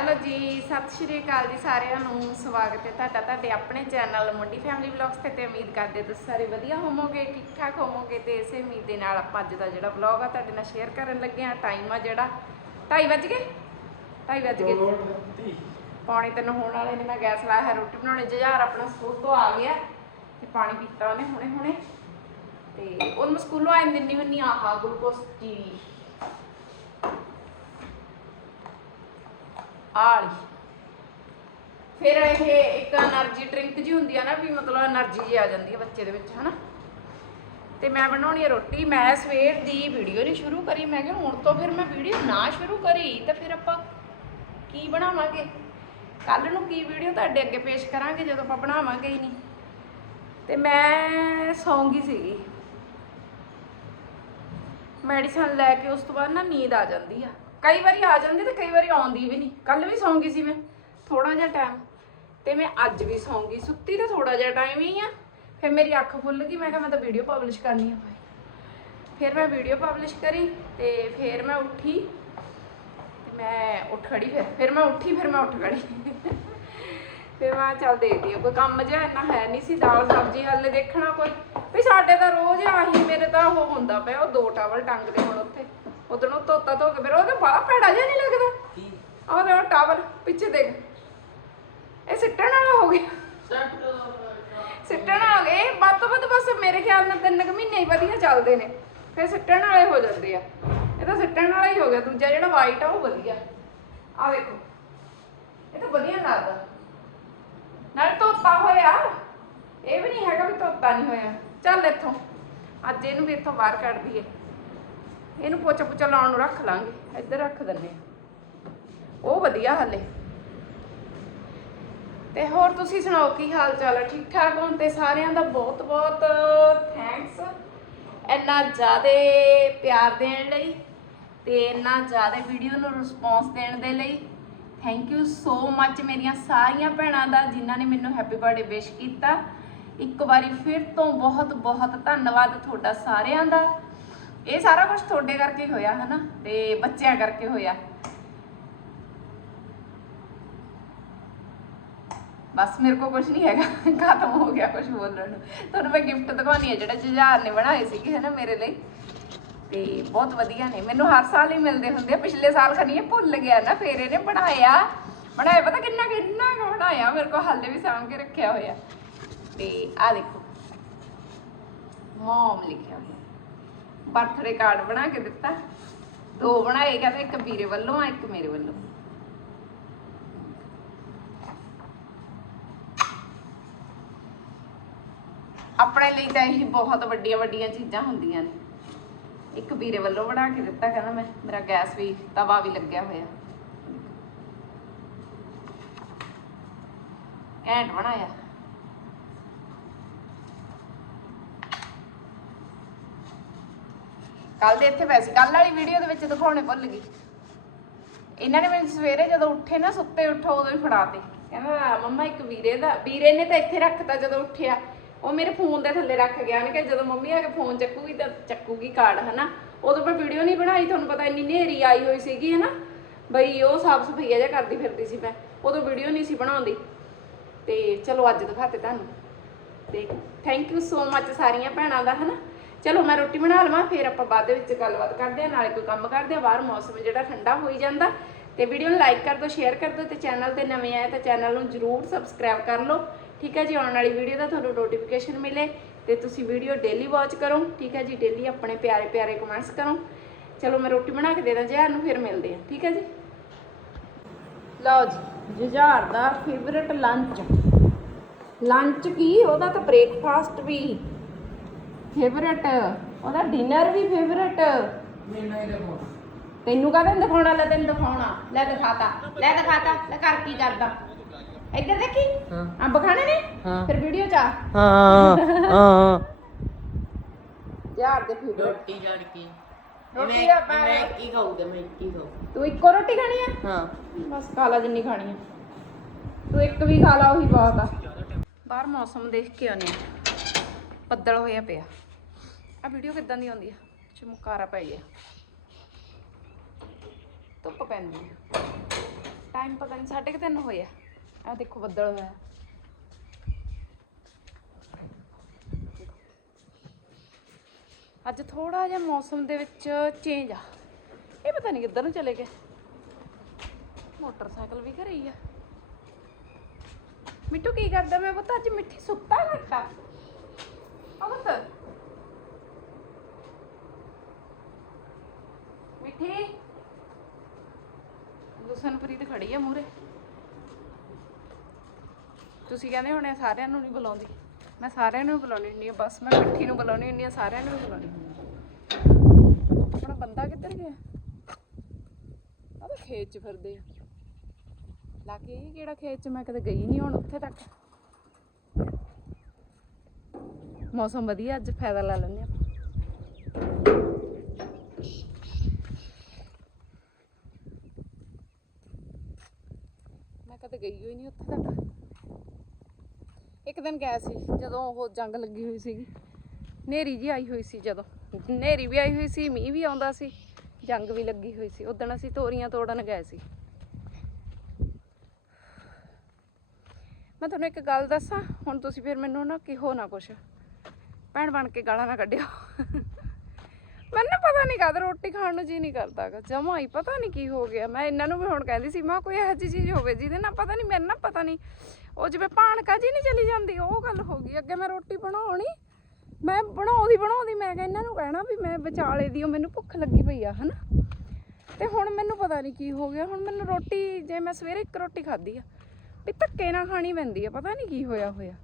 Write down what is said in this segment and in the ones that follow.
Hello ਜੀ ਸਤਿ ਸ਼੍ਰੀ ਅਕਾਲ ਜੀ ਸਾਰਿਆਂ ਨੂੰ। ਸਵਾਗਤ ਹੈ ਤੁਹਾਡਾ ਤੁਹਾਡੇ ਆਪਣੇ ਚੈਨਲ ਮੁੰਡੀ ਫੈਮਿਲੀ ਵਲੌਗਸ ਤੇ ਤੇ ਉਮੀਦ ਕਰਦੇ ਤੁਸੀਂ ਸਾਰੇ ਵਧੀਆ ਹੋਵੋਗੇ ਠੀਕ ਠਾਕ ਹੋਵੋਗੇ ਤੇ ਇਸੇ ਉਮੀਦ ਦੇ ਨਾਲ ਆਪਾਂ ਅੱਜ ਦਾ ਜਿਹੜਾ ਵਲੌਗ ਆ ਤੁਹਾਡੇ ਨਾਲ ਸ਼ੇਅਰ ਕਰਨ ਲੱਗੇ ਆ ਟਾਈਮ ਆ ਜਿਹੜਾ 2:30 ਵੱਜ ਗਏ? 2:30 ਵੱਜ ਗਏ। ਪੌਣੇ ਤਿੰਨ ਹੋਣ ਵਾਲੇ ਨੇ ਮੈਂ ਗੈਸ ਲਾਇਆ ਹੈ ਰੋਟੀ ਬਣਾਉਣੀ ਜੁਝਾਰ ਆਪਣਾ ਸਕੂਲ ਤੋਂ ਆ ਗਿਆ ਤੇ ਪਾਣੀ ਪੀਤਾ ਉਹਨੇ ਹੁਣੇ ਹੁਣੇ ਤੇ ਉਹਨੂੰ ਸਕੂਲੋਂ ਆਏ ਦਿੰਨੀ ਹੁੰਨੀ ਆਹਾ ਗਲੂਕੋਸ ਜੀ ਆਲੀ। ਫਿਰ ਇਹ ਇੱਕ એનર્ਜੀ ਡਰਿੰਕ ਜੀ ਹੁੰਦੀ ਆ ਨਾ ਵੀ ਮਤਲਬ એનર્ਜੀ ਆ ਜਾਂਦੀ ਹੈ ਬੱਚੇ ਦੇ ਵਿੱਚ, ਹਨਾ? ਤੇ ਮੈਂ ਬਣਾਉਣੀ ਹੈ ਰੋਟੀ। ਮੈਂ ਸਵੇਰ ਦੀ ਵੀਡੀਓ ਨਹੀਂ ਸ਼ੁਰੂ ਕਰੀ। ਮੈਂ ਕਿਹਾ ਹੁਣ ਤੋਂ ਫਿਰ ਮੈਂ ਵੀਡੀਓ ਨਾ ਸ਼ੁਰੂ ਕਰੀ ਤਾਂ ਫਿਰ ਆਪਾਂ ਕੀ ਬਣਾਵਾਂਗੇ? ਕੱਲ ਨੂੰ ਕੀ ਵੀਡੀਓ ਤੁਹਾਡੇ ਅੱਗੇ ਪੇਸ਼ ਕਰਾਂਗੇ ਜਦੋਂ ਆਪਾਂ ਬਣਾਵਾਂਗੇ ਹੀ ਨਹੀਂ। ਤੇ ਮੈਂ ਸੌਂਗੀ ਸੀਗੀ। ਮੈਡੀਸਨ ਲੈ ਕੇ ਉਸ ਤੋਂ ਬਾਅਦ ਨਾ ਨੀਂਦ ਆ ਜਾਂਦੀ ਆ। ਕਈ ਵਾਰੀ ਆ ਜਾਂਦੀ ਤੇ ਕਈ ਵਾਰੀ ਆਉਂਦੀ ਵੀ ਨਹੀਂ। ਕੱਲ ਵੀ ਸੌਂਗੀ ਸੀ ਮੈਂ। ਥੋੜਾ ਜਿਹਾ ਟਾਈਮ ਤੇ ਮੈਂ ਅੱਜ ਵੀ ਸੌਂਗੀ ਸੁੱਤੀ ਤਾਂ ਥੋੜਾ ਜਿਹਾ ਟਾਈਮ ਹੀ ਆ। ਫਿਰ ਮੇਰੀ ਅੱਖ ਫੁੱਲ ਗਈ। ਮੈਂ ਕਿਹਾ ਮੈਂ ਤਾਂ ਵੀਡੀਓ ਪਬਲਿਸ਼ ਕਰਨੀ ਆ ਭਾਈ। ਫਿਰ ਮੈਂ ਵੀਡੀਓ ਪਬਲਿਸ਼ ਕਰੀ ਤੇ ਫਿਰ ਮੈਂ ਉੱਠੀ। ਤੇ ਮੈਂ ਉੱਠ ਖੜੀ ਫਿਰ। ਫਿਰ ਮੈਂ ਉੱਠੀ, ਫਿਰ ਮੈਂ ਉੱਠ ਖੜੀ। ਫਿਰ ਮੈਂ ਚੱਲ ਦੇਖਦੀ ਆ। ਕੋਈ ਕੰਮ ਜਿਹਾ ਇੰਨਾ ਹੈ ਨਹੀਂ ਸੀ। ਦਾਲ ਸਬਜ਼ੀ ਹੱਲੇ ਦੇਖਣਾ ਕੋਈ। ਵੀ ਸਾਡੇ ਤਾਂ ਰੋਜ਼ ਆਹੀ ਮੇਰੇ ਤਾਂ ਉਹ ਹੁੰਦਾ ਪਿਆ। ਉਹ ਦੋ ਟਾਵਲ ਟੰਗਦੇ ਹੁਣ ਉੱਥੇ। ਉਦੋਂ ਧੋਤਾ ਧੋ ਕੇ ਫਿਰ ਉਹਦੇ ਬੜਾ ਭੈੜਾ ਜਿਹਾ ਨਹੀਂ ਲੱਗਦਾ। ਉਹਦੇ ਉਹ ਟਾਵਲ ਪਿੱਛੇ ਦੇਖ। ਇਹ ਸਿੱਟਣ ਵਾਲਾ ਹੋ ਗਿਆ। ਸਿੱਟਣ ਵਾਲਾ ਇਹ ਵੱਧ ਤੋਂ ਵੱਧ ਬਸ ਮੇਰੇ ਖਿਆਲ ਨਾਲ ਤਿੰਨ ਕੁ ਮਹੀਨੇ ਹੀ ਵਧੀਆ ਚੱਲਦੇ ਨੇ। ਫਿਰ ਸਿੱਟਣ ਵਾਲੇ ਹੋ ਜਾਂਦੇ ਆ। ਇਹ ਤਾਂ ਸਿੱਟਣ ਵਾਲਾ ਹੀ ਹੋ ਗਿਆ। ਦੂਜਾ ਜਿਹੜਾ ਵਾਈਟ ਆ ਉਹ ਵਧੀਆ। ਆ ਵੇਖੋ ਇਹ ਤਾਂ ਵਧੀਆ ਲੱਗਦਾ। ਨਾਲ ਧੋਤਾ ਹੋਇਆ। ਇਹ ਵੀ ਨਹੀਂ ਹੈਗਾ ਵੀ ਧੋਤਾ ਨਹੀਂ ਹੋਇਆ। ਚੱਲ ਇੱਥੋਂ। ਅੱਜ ਇਹਨੂੰ ਵੀ ਇੱਥੋਂ ਬਾਹਰ ਕੱਢ ਦਈਏ। ਇਹਨੂੰ ਪੋਚਾ ਪੋਚਾ ਲਾਉਣ ਨੂੰ ਰੱਖ ਲਾਂਗੇ, ਇੱਧਰ ਰੱਖ ਦਿੰਨੇ ਉਹ ਵਧੀਆ ਹਲੇ। ਤੇ ਹੋਰ ਤੁਸੀਂ ਸੁਣਾਓ, ਕੀ ਹਾਲ ਚਾਲ ਹੈ ਠੀਕ ਠਾਕ ਹੋ ਤੇ ਸਾਰਿਆਂ ਦਾ ਬਹੁਤ ਬਹੁਤ ਥੈਂਕਸ ਇੰਨਾ ਜ਼ਿਆਦਾ ਪਿਆਰ ਦੇਣ ਲਈ ਤੇ ਇੰਨਾ ਜ਼ਿਆਦਾ ਵੀਡੀਓ ਨੂੰ ਰਿਸਪੌਂਸ ਦੇਣ ਦੇ ਲਈ। ਥੈਂਕ ਯੂ ਸੋ ਮੱਚ ਮੇਰੀਆਂ ਸਾਰੀਆਂ ਭੈਣਾਂ ਦਾ ਜਿਨ੍ਹਾਂ ਨੇ ਮੈਨੂੰ ਹੈਪੀ ਬਰਥਡੇ ਵਿਸ਼ ਕੀਤਾ। ਇੱਕ ਵਾਰੀ ਫਿਰ ਤੋਂ ਬਹੁਤ ਬਹੁਤ ਧੰਨਵਾਦ ਤੁਹਾਡਾ ਸਾਰਿਆਂ ਦਾ। ਇਹ ਸਾਰਾ ਕੁਝ ਤੁਹਾਡੇ ਕਰਕੇ ਹੋਇਆ, ਹਨਾ? ਤੇ ਬੱਚਿਆਂ ਕਰਕੇ ਹੋਇਆ। ਬਸ ਮੇਰੇ ਕੋਲ ਕੁਝ ਨਹੀਂ ਹੈਗਾ। ਖਤਮ ਹੋ ਗਿਆ ਕੁਝ ਬੋਲਣ ਨੂੰ। ਤੁਹਾਨੂੰ ਮੈਂ ਗਿਫਟ ਦਿਖਾਉਣੀ ਹੈ ਜਿਹੜਾ ਜੁਝਾਰ ਨੇ ਬਣਾਏ ਸੀਗੇ, ਹਨਾ, ਮੇਰੇ ਲਈ। ਤੇ ਬਹੁਤ ਵਧੀਆ ਨੇ। ਮੈਨੂੰ ਹਰ ਸਾਲ ਹੀ ਮਿਲਦੇ ਹੁੰਦੇ ਆ। ਪਿਛਲੇ ਸਾਲ ਖਨੀ ਭੁੱਲ ਗਿਆ ਨਾ, ਫੇਰ ਇਹਨੇ ਬਣਾਇਆ। ਬਣਾਇਆ, ਪਤਾ ਕਿੰਨਾ ਕਿੰਨਾ ਕੁ ਬਣਾਇਆ। ਮੇਰੇ ਕੋਲ ਹਾਲੇ ਵੀ ਸਾਂਭ ਕੇ ਰੱਖਿਆ ਹੋਇਆ। ਤੇ ਆ ਦੇਖੋ। ਮੋਮ ਲਿਖਿਆ ਹੋਇਆ। ਬਰਥਡੇ ਕਾਰਡ ਬਣਾ ਕੇ ਦਿੱਤਾ। ਦੋ ਬਣਾਏ, ਕਹਿੰਦੇ ਇੱਕ ਵੀਰੇ ਵੱਲੋਂ, ਆ ਇੱਕ ਮੇਰੇ ਵੱਲੋਂ। ਆਪਣੇ ਲਈ ਤਾਂ ਇਹ ਬਹੁਤ ਵੱਡੀਆਂ ਵੱਡੀਆਂ ਚੀਜ਼ਾਂ ਹੁੰਦੀਆਂ ਨੇ। ਇੱਕ ਵੀਰੇ ਵੱਲੋਂ ਬਣਾ ਕੇ ਦਿੱਤਾ, ਕਹਿੰਦਾ ਮੈਂ, ਮੇਰਾ ਗੈਸ ਵੀ, ਤਵਾ ਵੀ ਲੱਗਿਆ ਹੋਇਆ। ਘੈਂਟ ਬਣਾਇਆ। ਕੱਲ ਦੇ ਇੱਥੇ ਪੈਸੇ ਕੱਲ ਵਾਲੀ ਵੀਡੀਓ ਦੇ ਵਿੱਚ ਦਿਖਾਉਣੇ ਭੁੱਲ ਗਈ। ਇਹਨਾਂ ਨੇ ਮੈਨੂੰ ਸਵੇਰੇ ਜਦੋਂ ਉੱਠੇ ਨਾ, ਸੁੱਤੇ ਉੱਠੋ ਉਦੋਂ ਹੀ ਫੜਾਤੇ। ਕਹਿੰਦਾ, ਮੰਮਾ, ਇੱਕ ਵੀਰੇ ਦਾ, ਵੀਰੇ ਨੇ ਤਾਂ ਇੱਥੇ ਰੱਖਤਾ ਜਦੋਂ ਉੱਠਿਆ। ਉਹ ਮੇਰੇ ਫੋਨ ਦੇ ਥੱਲੇ ਰੱਖ ਗਿਆ। ਉਹਨੇ ਕਿ ਜਦੋਂ ਮੰਮੀ ਆ ਕੇ ਫੋਨ ਚੱਕੂਗੀ ਤਾਂ ਚੱਕੂਗੀ ਕਾਰਡ, ਹਨਾ? ਉਦੋਂ ਮੈਂ ਵੀਡੀਓ ਨਹੀਂ ਬਣਾਈ, ਤੁਹਾਨੂੰ ਪਤਾ ਇੰਨੀ ਨੇਰੀ ਆਈ ਹੋਈ ਸੀਗੀ, ਹਨਾ? ਬਈ, ਉਹ ਸਾਫ਼ ਸਫਾਈਆ ਜਿਹਾ ਕਰਦੀ ਫਿਰਦੀ ਸੀ ਮੈਂ। ਉਦੋਂ ਵੀਡੀਓ ਨਹੀਂ ਸੀ ਬਣਾਉਂਦੀ। ਤੇ ਚਲੋ, ਅੱਜ ਦਿਖਾਤੇ ਤੁਹਾਨੂੰ। ਤੇ ਥੈਂਕ ਯੂ ਸੋ ਮੱਚ ਸਾਰੀਆਂ ਭੈਣਾਂ ਦਾ, ਹਨਾ? ਚਲੋ ਮੈਂ ਰੋਟੀ ਬਣਾ ਲਵਾਂ, ਫਿਰ ਆਪਾਂ ਬਾਅਦ ਦੇ ਵਿੱਚ ਗੱਲਬਾਤ ਕਰਦੇ ਆ ਨਾਲੇ ਕੋਈ ਕੰਮ ਕਰਦੇ ਆ ਬਾਹਰ ਮੌਸਮ ਜਿਹੜਾ ਠੰਡਾ ਹੋਈ ਜਾਂਦਾ। ਤੇ ਵੀਡੀਓ ਨੂੰ ਲਾਈਕ ਕਰ ਦਿਓ ਸ਼ੇਅਰ ਕਰ ਦਿਓ ਤੇ ਚੈਨਲ ਤੇ ਨਵੇਂ ਆਏ ਤਾਂ ਚੈਨਲ ਨੂੰ ਜਰੂਰ ਸਬਸਕ੍ਰਾਈਬ ਕਰ ਲਓ। ਠੀਕ ਹੈ ਜੀ, ਆਉਣ ਵਾਲੀ ਵੀਡੀਓ ਦਾ ਤੁਹਾਨੂੰ ਨੋਟੀਫਿਕੇਸ਼ਨ ਮਿਲੇ ਤੇ ਤੁਸੀਂ ਵੀਡੀਓ ਡੇਲੀ ਵਾਚ ਕਰੋ। ਠੀਕ ਹੈ ਜੀ ਡੇਲੀ ਆਪਣੇ ਪਿਆਰੇ ਪਿਆਰੇ ਕਮੈਂਟਸ ਕਰੋ। ਚਲੋ ਮੈਂ ਰੋਟੀ ਬਣਾ ਕੇ ਦੇ ਦਾਂ ਜਹਿਰ ਨੂੰ, ਫਿਰ ਮਿਲਦੇ ਆ ਠੀਕ ਹੈ ਜੀ? ਲਓ ਜੀ, ਜੁਝਾਰ ਦਾ ਫੇਵਰਟ ਲੰਚ ਲੰਚ ਕੀ? ਉਹਦਾ ਤਾਂ ਬ੍ਰੇਕਫਾਸਟ ਵੀ। ਫੇਵਰਟ ਉਹਦਾ ਡਿਨਰ ਵੀ ਫੇਵਰਟ ਤੈਨੂੰ ਕਾਹਦੇ ਦਿਖਾਉਣਾ? ਲੈ ਤੈਨੂੰ ਦਿਖਾਉਣਾ। ਲੈ ਦਿਖਾਤਾ। ਲੈ ਦਿਖਾਤਾ। ਲੈ ਕਰ ਕੀ ਕਰਦਾ? ਇੱਧਰ ਦੇਖੀ? ਹਾਂ। ਅੰਬ ਖਾਣੇ ਨੇ? ਹਾਂ। ਫਿਰ ਵੀਡੀਓ ਚ ਆ। ਹਾਂ। ਹਾਂ। ਯਾਰ ਦੇ ਫੇਵਰਟ ਰੋਟੀ ਜੜ ਕੇ। ਰੋਟੀ ਮੈਂ ਆਪਾਂ- ਮੈਂ ਕੀ ਖਾਊਗਾ ਮੈਂ ਕੀ ਖਾਊ। ਤੂੰ ਇੱਕੋ ਰੋਟੀ ਖਾਣੀ ਆ? ਹਾਂ। ਬਸ ਖਾ ਲਾ ਜਿੰਨੀ ਖਾਣੀ ਆ। ਤੂੰ ਇੱਕ ਵੀ ਖਾ ਲਾ ਉਹੀ ਬਹੁਤ ਆ। ਬਾਹਰ ਮੌਸਮ ਦੇਖ ਕੇ ਆਉਨੇ ਆ। ਬੱਦਲ ਹੋਇਆ ਪਿਆ। ਆ ਵੀਡੀਓ ਕਿੱਦਾਂ ਦੀ ਆਉਂਦੀ ਆ? ਚਮਕਾਰਾ ਪੈ ਗਿਆ। ਧੁੱਪ ਪੈਂਦੀ ਆ। ਟਾਈਮ ਪਤਾ ਨਹੀਂ ਸਾਢੇ ਕੁ ਤਿੰਨ ਹੋਏ ਆ। ਦੇਖੋ ਬੱਦਲ ਹੋਇਆ। ਅੱਜ ਥੋੜਾ ਜਿਹਾ ਮੌਸਮ ਦੇ ਵਿੱਚ ਚੇਂਜ ਆ। ਇਹ ਪਤਾ ਨਹੀਂ ਕਿੱਧਰ ਨੂੰ ਚਲੇ ਗਏ। ਮੋਟਰਸਾਈਕਲ ਵੀ ਘਰੇ ਹੀ ਆ। ਮਿੱਟੂ ਕੀ ਕਰਦਾ ਮੈਂ ਪਤਾ? ਅੱਜ ਮਿੱਠੀ ਸੁੱਤਾ ਘੱਟਾ ਆ ਮਿੱਠੀ। ਗੁਸਨਪ੍ਰੀਤ ਖੜੀ ਆ ਮੂਰੇ ਤੁਸੀਂ ਕਹਿੰਦੇ ਹੋਣੇ ਸਾਰਿਆਂ ਨੂੰ ਨਹੀਂ ਬੁਲਾਉਂਦੀ। ਮੈਂ ਸਾਰਿਆਂ ਨੂੰ ਹੀ ਬੁਲਾਉਣੀ ਹੁੰਦੀ ਆ, ਬਸ ਮੈਂ ਮਿੱਠੀ ਨੂੰ ਬੁਲਾਉਣੀ ਹੁੰਦੀ ਆ, ਸਾਰਿਆਂ ਨੂੰ ਬੁਲਾਉਣੀ ਆਪਣਾ ਬੰਦਾ ਕਿੱਧਰ ਗਿਆ? ਆ ਤਾਂ ਖੇਤ 'ਚ ਫਿਰਦੇ ਆ। ਲਾ ਇਹ ਕਿਹੜਾ ਖੇਤ 'ਚ? ਮੈਂ ਕਦੇ ਗਈ ਨਹੀਂ ਹੁਣ ਉੱਥੇ ਤੱਕ। ਮੌਸਮ ਵਧੀਆ, ਅੱਜ ਫਾਇਦਾ ਲੈ ਲੈਂਦੇ ਆਪਾਂ। ਮੈਂ ਕਦੇ ਗਈ ਹੋਈ ਨਹੀਂ ਉੱਥੇ ਤੱਕ। ਇੱਕ ਦਿਨ ਗਿਆ ਸੀ, ਜਦੋਂ ਉਹ ਜੰਗ ਲੱਗੀ ਹੋਈ ਸੀਗੀ। ਨੇਰੀ ਜੀ ਆਈ ਹੋਈ ਸੀ ਜਦੋਂ। ਨੇਰੀ ਵੀ ਆਈ ਹੋਈ ਸੀ, ਮੀਂਹ ਵੀ ਆਉਂਦਾ ਸੀ, ਜੰਗ ਵੀ ਲੱਗੀ ਹੋਈ ਸੀ। ਉਦੋਂ ਅਸੀਂ ਤੋਰੀਆਂ ਤੋੜਨ ਗਏ ਸੀ। ਮੈਂ ਤੁਹਾਨੂੰ ਇੱਕ ਗੱਲ ਦੱਸਾਂ, ਹੁਣ ਤੁਸੀਂ ਫਿਰ ਮੈਨੂੰ ਨਾ ਕਿਹੋ ਨਾ ਕੁਛ। ਭੈਣ ਬਣ ਕੇ ਗਾਲਾਂ ਨਾ ਕੱਢਿਓ। ਮੈਨੂੰ ਪਤਾ ਨਹੀਂ ਕਦ ਰੋਟੀ ਖਾਣ ਨੂੰ ਜੀ ਨਹੀਂ ਕਰਦਾਗਾ ਜਮਾ ਹੀ ਪਤਾ ਨਹੀਂ ਕੀ ਹੋ ਗਿਆ। ਮੈਂ ਇਹਨਾਂ ਨੂੰ ਵੀ ਹੁਣ ਕਹਿੰਦੀ ਸੀ, ਮੈਂ ਕੋਈ ਇਹੋ ਜਿਹੀ ਚੀਜ਼ ਹੋਵੇ ਜਿਹਦੇ ਨਾਲ ਪਤਾ ਨਹੀਂ ਮੈਨੂੰ ਨਾ ਪਤਾ ਨਹੀਂ ਉਹ ਜਿਵੇਂ ਭਾਣਕਾ ਜੀ ਨਹੀਂ ਚਲੀ ਜਾਂਦੀ, ਉਹ ਗੱਲ ਹੋ ਗਈ। ਅੱਗੇ ਮੈਂ ਰੋਟੀ ਬਣਾਉਣੀ, ਮੈਂ ਬਣਾਉਂਦੀ ਬਣਾਉਂਦੀ, ਮੈਂ ਕਿਹਾ ਇਹਨਾਂ ਨੂੰ ਕਹਿਣਾ ਵੀ ਮੈਂ ਵਿਚਾਲੇ ਦੀ, ਉਹ ਮੈਨੂੰ ਭੁੱਖ ਲੱਗੀ ਪਈ ਆ, ਹਨਾ? ਤੇ ਹੁਣ ਮੈਨੂੰ ਪਤਾ ਨਹੀਂ ਕੀ ਹੋ ਗਿਆ। ਹੁਣ ਮੈਨੂੰ ਰੋਟੀ, ਜੇ ਮੈਂ ਸਵੇਰੇ ਇੱਕ ਰੋਟੀ ਖਾਧੀ ਆ, ਵੀ ਧੱਕੇ ਨਾਲ ਖਾਣੀ ਪੈਂਦੀ ਆ, ਪਤਾ ਨਹੀਂ ਕੀ ਹੋਇਆ ਹੋਇਆ।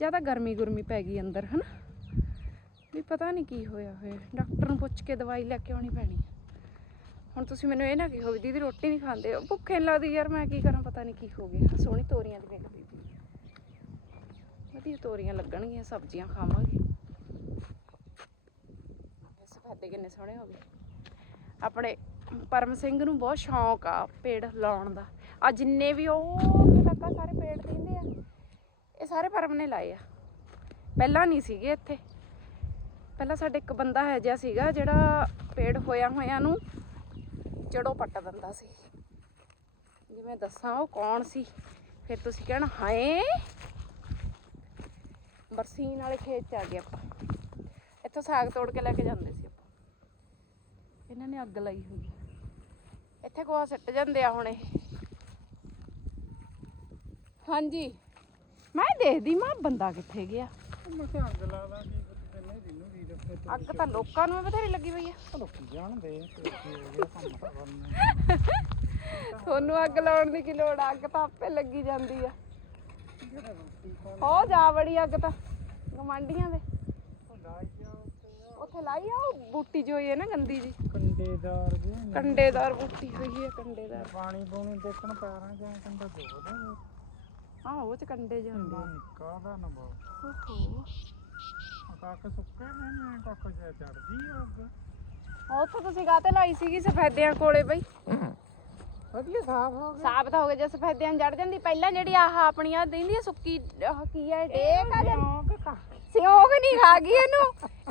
ਜਾਂ ਤਾਂ ਗਰਮੀ ਗੁਰਮੀ ਪੈ ਗਈ ਅੰਦਰ, ਹਨਾ? ਵੀ ਪਤਾ ਨਹੀਂ ਕੀ ਹੋਇਆ ਹੋਇਆ ਡਾਕਟਰ ਨੂੰ ਪੁੱਛ ਕੇ ਦਵਾਈ ਲੈ ਕੇ ਆਉਣੀ ਪੈਣੀ ਹੁਣ ਤੁਸੀਂ ਮੈਨੂੰ ਇਹ ਨਾ ਕਿਹੋ ਵੀ ਦੀਦੀ ਰੋਟੀ ਨਹੀਂ ਖਾਂਦੇ ਭੁੱਖੇ ਨੀ ਲੱਗਦੀ ਯਾਰ, ਮੈਂ ਕੀ ਕਰਾਂ, ਪਤਾ ਨਹੀਂ ਕੀ ਹੋ ਗਿਆ। ਸੋਹਣੀ ਤੋਰੀਆਂ ਦੀ ਨਿਕਲਦੀ ਪਈ ਵਧੀਆ ਤੋਰੀਆਂ ਲੱਗਣਗੀਆਂ, ਸਬਜ਼ੀਆਂ ਖਾਵਾਂਗੇ। ਸਫੈਦੇ ਕਿੰਨੇ ਸੋਹਣੇ ਹੋ ਗਏ। ਆਪਣੇ ਪਰਮ ਸਿੰਘ ਨੂੰ ਬਹੁਤ ਸ਼ੌਂਕ ਆ ਪੇੜ ਲਾਉਣ ਦਾ। ਆ ਜਿੰਨੇ ਵੀ ਉਹ ਉੱਥੇ ਸਾਰੇ ਪੇੜ ਦਿੰਦੇ ਆ, ਇਹ ਸਾਰੇ ਪਰਮ ਨੇ ਲਾਏ ਆ। ਪਹਿਲਾਂ ਨਹੀਂ ਸੀਗੇ ਇੱਥੇ। ਪਹਿਲਾਂ ਸਾਡੇ ਇੱਕ ਬੰਦਾ ਹੈ ਜਿਹਾ ਸੀਗਾ ਜਿਹੜਾ ਪੇੜ ਹੋਇਆ ਹੋਇਆ ਨੂੰ ਜੜੋਂ ਪੱਟ ਦਿੰਦਾ ਸੀ। ਜੇ ਮੈਂ ਦੱਸਾਂ ਉਹ ਕੌਣ ਸੀ, ਫਿਰ ਤੁਸੀਂ ਕਹਿਣਾ, ਹਾਏ! ਬਰਸੀਨ ਵਾਲੇ ਖੇਤ ਚ ਆ ਗਏ ਆਪਾਂ। ਇੱਥੋਂ ਸਾਗ ਤੋੜ ਕੇ ਲੈ ਕੇ ਜਾਂਦੇ ਸੀ ਆਪਾਂ। ਇਹਨਾਂ ਨੇ ਅੱਗ ਲਾਈ ਹੋਈ। ਇੱਥੇ ਗੋਹਾ ਸਿੱਟ ਜਾਂਦੇ ਆ ਹੁਣੇ ਹਾਂਜੀ। ਮੈਂ ਦੇਖਦੀ, ਮਾਂ ਬੰਦਾ ਕਿੱਥੇ ਗਿਆ? ਮੈਂ ਕਿਹਾ ਅੱਗ ਲਾ ਦਾਂ ਕੀ ਤੇ ਅੱਗ ਤਾਂ ਲੋਕਾਂ ਨੂੰ ਵੀ ਬਥੇਰੀ ਲੱਗੀ ਪਈ ਆ। ਲੋਕੀ ਜਾਣਦੇ ਆ ਕਿ ਕੀ ਹੋ ਗਿਆ ਕੰਮ ਤਾਂ ਕਰਨਾ। ਤੁਹਾਨੂੰ ਅੱਗ ਲਾਉਣ ਦੀ ਕੀ ਲੋੜ ਆ? ਅੱਗ ਤਾਂ ਆਪੇ ਲੱਗੀ ਜਾਂਦੀ ਆ। ਹੋ ਜਾ ਬੜੀ ਅੱਗ ਤਾਂ। ਗਮਾਂਡੀਆਂ ਦੇ। ਉੱਥੇ ਲਾਈ ਆ ਉਹ ਬੂਟੀ ਜੋ ਹੋਈ ਹੈ ਨਾ ਗੰਦੀ ਜੀ ਕੰਡੇਦਾਰ ਜੇ। ਕੰਡੇਦਾਰ ਬੂਟੀ ਹੋਈ ਹੈ ਕੰਡੇਦਾਰ। ਪਾਣੀ ਪੂਣੀ ਦੇਖਣ ਪੈਰਾਂ ਜਾਂ ਕੰਡਾ ਦੋਦਾ ਆਹ ਉਹ ਚ ਕੰਡੇ ਜਿਹੇ ਹੁੰਦੇ ਆ। ਨਿੱਕਾ ਦਾ ਨਾ ਓਹੋ। ਕੱਕ ਸੁੱਕੇ ਨੇ ਮੈਂ ਕੱਕ ਜਿਹਾ ਚੜਦੀ ਆ ਅੱਗ। ਉੱਥੇ ਤੁਸੀਂ ਕਾਤੇ ਲਾਈ ਸੀਗੀ ਸਫੈਦਿਆਂ ਕੋਲੇ ਬਈ? ਵਧੀਆ ਸਾਫ਼ ਹੋ ਗਿਆ। ਸਾਬਤ ਹੋ ਗਏ ਜੇ ਸਫੈਦਿਆਂ ਜੜ ਜਾਂਦੀ। ਪਹਿਲਾਂ ਜਿਹੜੀ ਆਹ ਆਪਣੀਆਂ ਦਿੰਦੀ ਸੁੱਕੀ ਆਹ ਕੀ ਆ ਜਾਂ ਸਿਉਂਕ ਨਹੀਂ ਖਾ ਗਈ ਇਹਨੂੰ।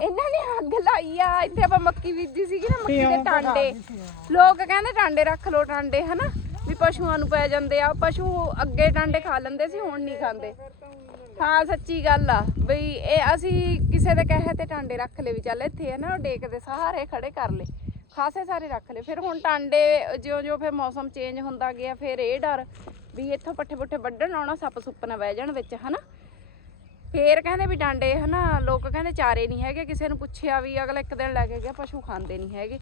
ਇਹਨਾਂ ਨੇ ਅੱਗ ਲਾਈ ਆ। ਇੱਥੇ ਆਪਾਂ ਮੱਕੀ ਬੀਜੀ ਸੀਗੀ ਨਾ ਮੱਕੀ ਦੇ ਟਾਂਡੇ। ਲੋਕ ਕਹਿੰਦੇ ਟਾਂਡੇ ਰੱਖ ਲੋ ਟਾਂਡੇ ਹਨਾ? ਵੀ ਪਸ਼ੂਆਂ ਨੂੰ ਪੈ ਜਾਂਦੇ ਆ। ਪਸ਼ੂ ਅੱਗੇ ਟਾਂਡੇ ਖਾ ਲੈਂਦੇ ਸੀ ਹੁਣ ਨਹੀਂ ਖਾਂਦੇ। ਹਾਂ, ਸੱਚੀ ਗੱਲ ਆ। ਬਈ ਇਹ ਅਸੀਂ ਕਿਸੇ ਦੇ ਕਹੇ ਤੇ ਟਾਂਡੇ ਰੱਖ ਲਏ ਵੀ ਚੱਲ ਇੱਥੇ ਹੈ ਨਾ, ਉਹ ਡੇਕ ਦੇ ਸਹਾਰੇ ਖੜੇ ਕਰ ਲਏ। ਖਾਸੇ ਸਾਰੇ ਰੱਖ ਲਏ। ਫਿਰ ਹੁਣ ਟਾਂਡੇ ਜਿਉਂ ਜਿਉਂ ਫਿਰ ਮੌਸਮ ਚੇਂਜ ਹੁੰਦਾ ਗਿਆ, ਫਿਰ ਇਹ ਡਰ ਵੀ ਇੱਥੋਂ ਪੱਠੇ ਪੁੱਠੇ ਵੱਢਣ ਆਉਣਾ, ਸੱਪ ਸੁੱਪ ਨਾ ਬਹਿ ਜਾਣ ਵਿੱਚ, ਹਨਾ? ਫੇਰ ਕਹਿੰਦੇ ਵੀ ਡਾਂਡੇ, ਹਨਾ, ਲੋਕ ਕਹਿੰਦੇ ਚਾਰੇ ਨਹੀਂ ਹੈਗੇ, ਕਿਸੇ ਨੂੰ ਪੁੱਛਿਆ ਵੀ ਅਗਲਾ ਇੱਕ ਦਿਨ ਲੈ ਕੇ ਗਿਆ, ਪਸ਼ੂ ਖਾਂਦੇ ਨਹੀਂ ਹੈਗੇ।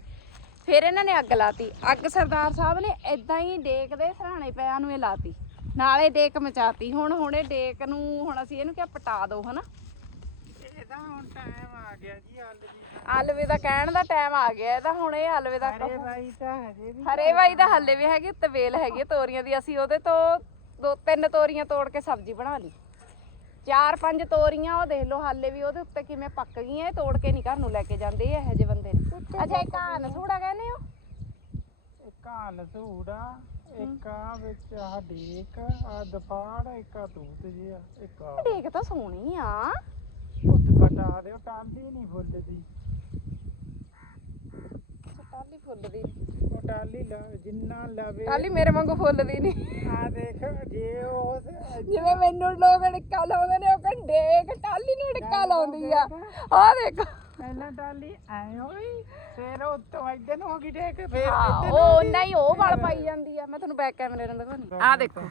ਫਿਰ ਇਹਨਾਂ ਨੇ ਅੱਗ ਲਾਤੀ। ਅੱਗ ਸਰਦਾਰ ਸਾਹਿਬ ਨੇ ਇਦਾਂ ਹੀ ਡੇਕ ਦੇ ਸਰਾਣੇ ਪਿਆ ਨੂੰ ਇਹ ਲਾਤੀ। ਨਾਲੇ ਡੇਕ ਮਚਾਤੀ। ਹੁਣ ਹੁਣੇ ਡੇਕ ਨੂੰ ਹੁਣ ਅਸੀਂ ਇਹਨੂੰ ਕਿਹਾ ਪਟਾ ਦਿਓ ਹਨਾ? ਇਹਦਾ ਹੁਣ ਟਾਈਮ ਆ ਗਿਆ ਜੀ ਦੀ ਆਲਵੇ ਦਾ ਕਹਿਣ ਦਾ ਟਾਈਮ ਆ ਗਿਆ ਇਹਦਾ ਹੁਣ ਇਹ ਆਲਵੇ ਦਾ ਅਰੇ ਬਾਈ ਤਾਂ ਹਜੇ ਵੀ ਹਰੇ ਬਾਈ ਦਾ ਹੱਲੇ ਵੀ ਹੈਗੀ ਤੇ ਵੇਲ ਹੈਗੀ ਤੋਰੀਆਂ ਦੀ। ਅਸੀਂ ਉਹਦੇ ਤੋਂ ਦੋ ਤਿੰਨ ਤੋਰੀਆਂ ਤੋੜ ਕੇ ਸਬਜ਼ੀ ਬਣਾ ਲਈ। ਚਾਰ ਪੰਜ ਤੋਰੀਆਂ ਉਹ ਦੇਖ ਲਓ ਹਾਲੇ ਵੀ ਉਹਦੇ ਉੱਤੇ ਕਿਵੇਂ ਪੱਕ ਗਈਆਂ ਇਹ ਤੋੜ ਕੇ ਨਹੀਂ ਘਰ ਨੂੰ ਲੈ ਕੇ ਜਾਂਦੇ ਇਹ ਇਹੋ ਜਿਹੇ ਬੰਦੇ ਨੇ। ਅੱਛਾ ਇੱਕ ਆਨ ਥੋੜਾ ਕਹਿੰਦੇ ਹੋ? ਇੱਕ ਆ ਲਸੂੜਾ ਇੱਕ ਆ ਵਿੱਚ ਆ ਢੇਕ ਆ ਦਪਾੜ ਇੱਕ ਆ ਤੂਤ ਜੀ ਆ ਇੱਕ ਆ ਦੇਖ ਤਾਂ ਸੋਹਣੀ ਆ। ਉੱਤ ਬਟਾ ਦਿਓ ਟਾਂਦੀ ਨਹੀਂ ਫੁੱਲਦੀ। ਟਾਲੀ ਫੁੱਲਦੀ। ਉਹ ਟਾਲੀ ਲਾ ਜਿੰਨਾ ਲਵੇ। ਟਾਲੀ ਮੇਰੇ ਵਾਂਗੂ ਫੁੱਲਦੀ ਨਹੀਂ। ਆ ਦੇਖ ਜੇ ਉਹ ਜਿਵੇਂ ਮੈਨੂੰ ਲੋਕ ਡਿੱਕਾ ਲਾਉਂਦੇ ਨੇ ਉਹ ਕਹਿੰਦੇ ਡੇਕ ਟਾਲੀ ਨੂੰ ਡਿੱਕਾ ਲਾਉਂਦੀ ਆ। ਆ ਦੇਖ। ਪਹਿਲਾਂ ਟਾਲੀ ਐ ਹੋਈ ਫਿਰ ਉੱਤੋਂ ਇੱਧਰ ਨੂੰ ਹੋ ਗਈ ਦੇਖ ਫਿਰ ਹਾਂ, ਉਹ ਨਹੀਂ ਉਹ ਵਾਲ ਪਾਈ ਜਾਂਦੀ ਆ। ਮੈਂ ਤੁਹਾਨੂੰ ਬੈਕ ਕੈਮਰੇ ਨਾਲ ਦਿਖਾਉਣੀ ਆ ਦੇਖੋ।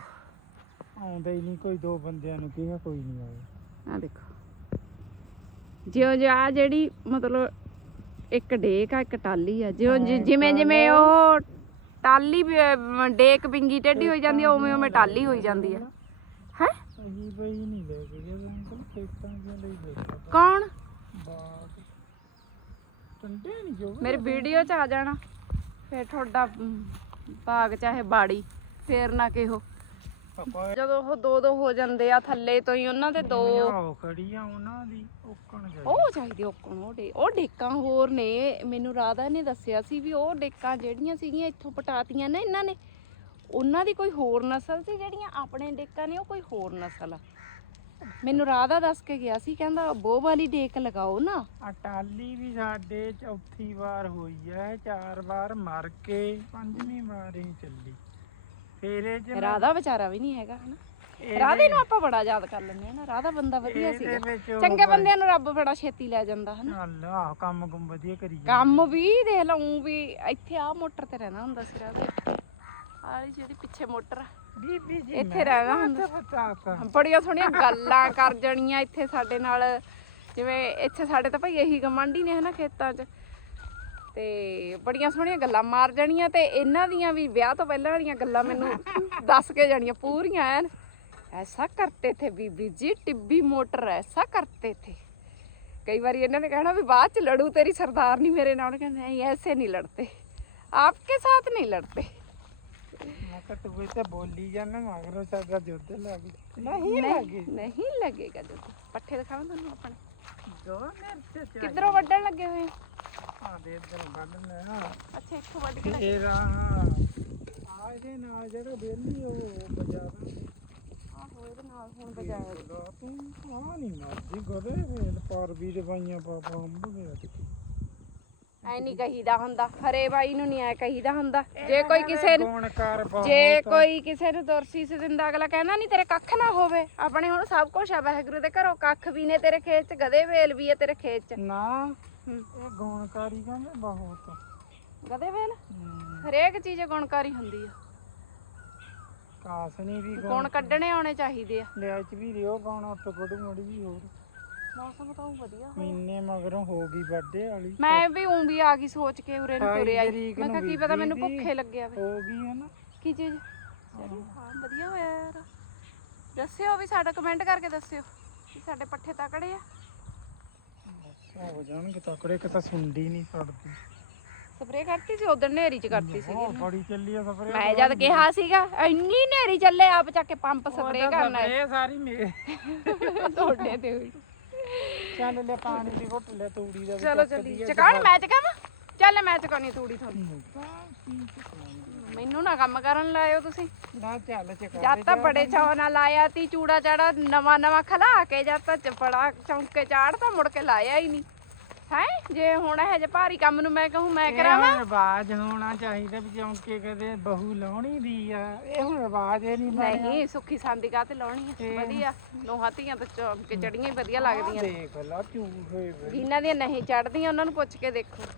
ਆਉਂਦਾ ਹੀ ਨਹੀਂ ਕੋਈ ਦੋ ਬੰਦਿਆਂ ਨੂੰ ਕਿਹਾ ਕੋਈ ਨਹੀਂ ਆਇਆ। ਆ ਦੇਖੋ। ਜਿਉਂ ਜਿਉਂ ਆ ਜਿਹੜੀ ਮਤਲਬ ਇੱਕ ਡੇਕ ਆ ਇੱਕ ਟਾਲੀ ਆ ਜਿਉਂ ਜਿ- ਜਿਵੇਂ ਜਿਵੇਂ ਉਹ ਟਾਲੀ ਵੀ, ਡੇਕ ਬਿੰਗੀ ਟੇਢੀ ਹੋਈ ਜਾਂਦੀ ਆ ਉਵੇਂ ਉਵੇਂ ਟਾਲੀ ਹੋਈ ਜਾਂਦੀ ਆ। ਹੈ? ਅਹੀ ਬਈ ਨਹੀਂ ਲੈ ਕੇ ਗਿਆ ਅੰਕਲ ਖੇਤਾਂ ਦੇ ਲਈ ਬੈਠਾ ਕੌਣ ਬਾਗ ਟੰਡੇ ਨਹੀਂ ਜੋ ਮੇਰੀ ਵੀਡੀਓ 'ਚ ਆ ਜਾਣਾ। ਫੇਰ ਤੁਹਾਡਾ ਬਾਗ ਚਾਹੇ ਬਾੜੀ ਫੇਰ ਨਾ ਕਿਹੋ। ਪਾਪਾ ਜਦੋਂ ਉਹ ਦੋ ਦੋ ਹੋ ਜਾਂਦੇ ਆ ਥੱਲੇ ਤੋਂ ਹੀ ਉਹਨਾਂ ਦੇ ਦੋ। ਆਹ ਖੜੀ ਆ ਉਹਨਾਂ ਦੀ ਓਕਣ ਜਾਈ ਉਹ ਚਾਹੀਦੇ ਓਕਣ ਉਹ ਡੇ ਉਹ ਡੇਕਾਂ ਹੋਰ ਨੇ। ਮੈਨੂੰ ਰਾਧਾ ਨੇ ਦੱਸਿਆ ਸੀ ਵੀ ਉਹ ਡੇਕਾਂ ਜਿਹੜੀਆਂ ਸੀਗੀਆਂ ਇੱਥੋਂ ਪਟਾਤੀਆਂ ਨਾ ਇਹਨਾਂ ਨੇ। ਉਹਨਾਂ ਦੀ ਕੋਈ ਹੋਰ ਨਸਲ ਸੀ ਜਿਹੜੀਆਂ ਆਪਣੇ ਡੇਕਾਂ ਨੇ ਉਹ ਕੋਈ ਹੋਰ ਨਸਲ ਆ। ਮੈਨੂੰ ਰਾਧਾ ਦੱਸ ਕੇ ਗਿਆ ਸੀ ਕਹਿੰਦਾ ਬੋ ਵਾਲੀ ਡੇਕ ਲਗਾਓ ਨਾ। ਆ ਟਾਲੀ ਵੀ ਸਾਡੇ ਚੌਥੀ ਵਾਰ ਹੋਈ ਹੈ ਚਾਰ ਵਾਰ ਮਰ ਕੇ ਪੰਜਵੀਂ ਵਾਰ ਹੀ ਚੱਲੀ। ਫੇਰ ਚ ਰਾਧਾ ਵਿਚਾਰਾ ਵੀ ਨਹੀਂ ਹੈਗਾ ਹਨਾ? ਰਾਧੇ ਨੂੰ ਆਪਾਂ ਬੜਾ ਯਾਦ ਕਰ ਲੈਂਦੇ ਆ ਨਾ ਰਾਧਾ ਬੰਦਾ ਵਧੀਆ ਉਹ ਚੰਗੇ ਬੰਦਿਆਂ ਨੂੰ ਰੱਬ ਬੜਾ ਛੇਤੀ ਲੈ ਜਾਂਦਾ ਹਨਾ? ਅੱਲਾ ਕੰਮ ਕੁਮ ਵਧੀਆ ਕਰੀ। ਕੰਮ ਵੀ ਦੇਖ ਲਊ ਵੀ ਇੱਥੇ ਆ ਮੋਟਰ ਤੇ ਰਹਿਣਾ ਹੁੰਦਾ ਸੀ ਰਾਧਾ। ਆਲੀ ਜਿਹੜੀ ਪਿੱਛੇ ਮੋਟਰ ਬੀਬੀ ਜੀ ਇੱਥੇ ਰਹਿਣਾ ਹੁੰਦਾ। ਬੜੀਆਂ ਸੋਹਣੀਆਂ ਗੱਲਾਂ ਕਰ ਜਣੀਆਂ ਇੱਥੇ ਸਾਡੇ ਨਾਲ। ਜਿਵੇਂ ਇੱਥੇ ਸਾਡੇ ਤਾਂ ਭਾਈ ਇਹੀ ਗਮਾਂਡੀ ਨੇ ਹਨਾ ਖੇਤਾਂ 'ਚ। ਤੇ ਬੜੀਆਂ ਸੋਹਣੀਆਂ ਗੱਲਾਂ ਮਾਰ ਜਾਣੀਆਂ ਤੇ ਇਹਨਾਂ ਦੀਆਂ ਵੀ ਵਿਆਹ ਤੋਂ ਪਹਿਲਾਂ ਵਾਲੀਆਂ ਗੱਲਾਂ ਮੈਨੂੰ ਦੱਸ ਕੇ ਜਾਣੀਆਂ ਪੂਰੀਆਂ ਐਨ। ਐਸਾ ਕਰਤੇ ਥੇ ਬੀਬੀ ਜੀ ਟਿੱਬੀ ਮੋਟਰ ਐਸਾ ਕਰਤੇ ਥੇ ਕਈ ਵਾਰੀ ਇਹਨਾਂ ਨੇ ਕਹਿਣਾ ਵੀ ਬਾਅਦ ਚ ਲੜੂ ਤੇਰੀ ਸਰਦਾਰ ਨਹੀਂ ਮੇਰੇ ਨਾਲ। ਕਹਿੰਦੇ ਐਸੇ ਨਹੀਂ ਲੜਤੇ ਆਪਕੇ ਸਾਥ ਨਹੀਂ ਲੜਤੇ ਮੈਂ ਕਿਹਾ ਤੂੰ ਇੱਥੇ ਬੋਲੀ ਜਾਣਾ ਮਗਰੋਂ ਸਾਡਾ ਜੁੱਧ ਲੱਗ ਨਹੀਂ ਨਹੀਂ ਨਹੀਂ ਲੱਗੇਗਾ ਜਦੋਂ ਪੱਠੇ ਦਿਖਾਵਾਂ ਤੁਹਾਨੂੰ ਆਪਣੇ। ਦੋ ਮਿਰਚ ਚ ਕਿੱਧਰੋਂ ਵੱਢਣ ਲੱਗੇ ਹੋਏ? ਆ ਦੇ ਇੱਧਰ ਬੰਨ ਲੈ। ਅੱਛਾ ਇੱਥੋਂ ਵੱਢ ਕੇ ਲੈ ਫੇਰ ਆ ਆ ਇਹਦੇ ਨਾਲ ਜਿਹੜਾ ਬੇਲੀ ਉਹ ਬਜਾਵਾ ਆਹੋ ਇਹਦੇ ਨਾਲ ਹੁਣ ਬਜਾਇਆ। ਤੂੰ। ਆ ਨਹੀਂ ਮਰਦੀ ਗਦੇ ਵੇਲ ਪਰ ਵੀ ਦਵਾਈਆਂ ਪਾ ਪਾ ਅੰਬ ਗਿਆ ਤੇ ਐ ਨਹੀਂ ਕਹੀਦਾ ਹੁੰਦਾ ਹਰੇ ਬਾਈ ਨੂੰ ਨਹੀਂ ਐ ਕਹੀਦਾ ਹੁੰਦਾ। ਜੇ ਕੋਈ ਕਿਸੇ ਨੂੰ ਗੁਣਕਾਰ ਬਹੁਤ। ਜੇ ਕੋਈ ਕਿਸੇ ਨੂੰ ਦੁਰਸੀਸ ਦਿੰਦਾ ਅਗਲਾ ਕਹਿੰਦਾ ਨਹੀਂ ਤੇਰੇ ਕੱਖ ਨਾ ਹੋਵੇ। ਆਪਣੇ ਹੁਣ ਸਭ ਕੁਝ ਆ ਵਾਹਿਗੁਰੂ ਦੇ ਘਰੋਂ ਕੱਖ ਵੀ ਨੇ ਤੇਰੇ ਖੇਤ 'ਚ ਗਦੇ ਵੇਲ ਵੀ ਹੈ ਤੇਰੇ ਖੇਤ 'ਚ। ਨਾ। ਇਹ ਗੁਣਕਾਰੀ ਕਹਿੰਦੇ ਬਹੁਤ। ਗਦੇ ਵੇਲ। ਹਰੇਕ ਚੀਜ਼ ਗੁਣਕਾਰੀ ਹੁੰਦੀ ਆ। ਕਾਸਨੀ ਵੀ ਗੁਣ ਕੱਢਣੇ ਆਉਣੇ ਚਾਹੀਦੇ ਆ। ਲਿਆ ਚ ਵੀ ਰਿਓ ਪਾਉਣਾ ਉੱਤੇ ਗੁੜ ਮੁੜੀ ਵੀ ਹੋਰ। ਮੌਸਮ ਤਾਂ ਊਂ ਵਧੀਆ ਮਹੀਨੇ ਮਗਰੋਂ ਹੋ ਗਈ ਵੱਡੇ ਵਾਲੀ। ਮੈਂ ਵੀ ਉਂ ਵੀ ਆ ਗਈ ਸੋਚ ਕੇ ਉਰੇ ਨੂੰ ਤੁਰੇ ਆਈ ਮੈਂ ਕਿਹਾ ਕੀ ਪਤਾ ਮੈਨੂੰ ਭੁੱਖੇ ਲੱਗੇ ਆਵੇ ਹੋ ਗਈ ਹੈ ਨਾ। ਕੀ ਚੀਜ਼? ਚਲੋ ਹਾਂ। ਵਧੀਆ ਹੋਇਆ ਯਾਰ। ਦੱਸਿਓ ਵੀ ਸਾਡਾ ਕਮੈਂਟ ਕਰਕੇ ਦੱਸਿਓ ਕਿ ਸਾਡੇ ਪੱਠੇ ਤਕੜੇ ਆ। ਹੋ ਜਾਣਗੇ ਤਕੜੇ ਕਿ ਤਾਂ ਸੁੰਡੀ ਨਹੀਂ ਫੜਦੀ ਸਪਰੇਅ ਕਰਤੀ ਸੀ ਉਧਰ ਨੇਰੀ ਚ ਕਰਤੀ ਸੀ ਉਹ ਬੜੀ ਚੱਲੀ ਆ ਸਫਰੇ ਮੈਂ ਜਦ ਕਿਹਾ ਸੀਗਾ ਇੰਨੀ ਨੇਰੀ ਚੱਲੇ ਆਪ ਚੱਕ ਕੇ ਪੰਪ ਸਪਰੇਅ ਕਰਨਾ ਇਹ ਸਾਰੀ ਮੇ ਤੁਹਾਡੇ ਤੇ ਹੋਈ। ਚੱਲ ਲੈ ਪਾਣੀ ਦੀ ਘੁੱਟ ਲੈ ਤੂੜੀ ਦਾ ਵੀ ਚਲੋ ਚੱਲੀ ਚਕਾਣ ਮੈਂ ਚਕਾਵਾਂ ਚੱਲ ਮੈਂ ਚਕਾਉਣੀ ਤੂੜੀ ਤੁਹਾਨੂੰ ਮੈਨੂੰ ਨਾ ਕੰਮ ਕਰਨ ਲਾਇਓ ਤੁਸੀਂ। ਨਾ ਚੱਲ ਚ ਜਦ ਤਾਂ ਬੜੇ ਚਾਅ ਨਾਲ ਲਾਇਆ ਤੀ ਚੂੜਾ ਚਾੜਾ ਨਵਾਂ ਨਵਾਂ ਖਲਾ ਕੇ ਜਦ ਤਾਂ ਚਪੜਾ ਚੌਂਕੇ ਚਾੜ ਤਾਂ ਮੁੜ ਕੇ ਲਾਇਆ ਹੀ ਨਹੀਂ। ਹੈ? ਜੇ ਹੁਣ ਇਹ ਜੇ ਭਾਰੀ ਕੰਮ ਨੂੰ ਮੈਂ ਕਹੂੰ ਮੈਂ ਕਰਾਵਾਂ? ਰਿਵਾਜ ਹੋਣਾ ਚਾਹੀਦਾ ਵੀ ਚੌਂਕੇ ਕਦੇ ਬਹੂ ਲਾਉਣੀ ਦੀ ਆ। ਇਹ ਹੁਣ ਰਿਵਾਜ ਇਹ ਨਹੀਂ ਬਣਿਆ। ਨਹੀਂ ਸੁੱਖੀ ਸਾਂਦੀ ਕਾ ਤੇ ਲਾਉਣੀ ਹੈ ਵਧੀਆ ਨੋਹਾਂ ਧੀਆਂ ਤਾਂ ਚੌਂਕੇ ਚੜੀਆਂ ਹੀ ਵਧੀਆ ਲੱਗਦੀਆਂ। ਦੇਖ ਲਾ ਵੇ। ਜਿਨ੍ਹਾਂ ਦੀਆਂ ਨਹੀਂ ਚੜਦੀਆਂ ਉਹਨਾਂ ਨੂੰ ਪੁੱਛ ਕੇ ਦੇਖੋ।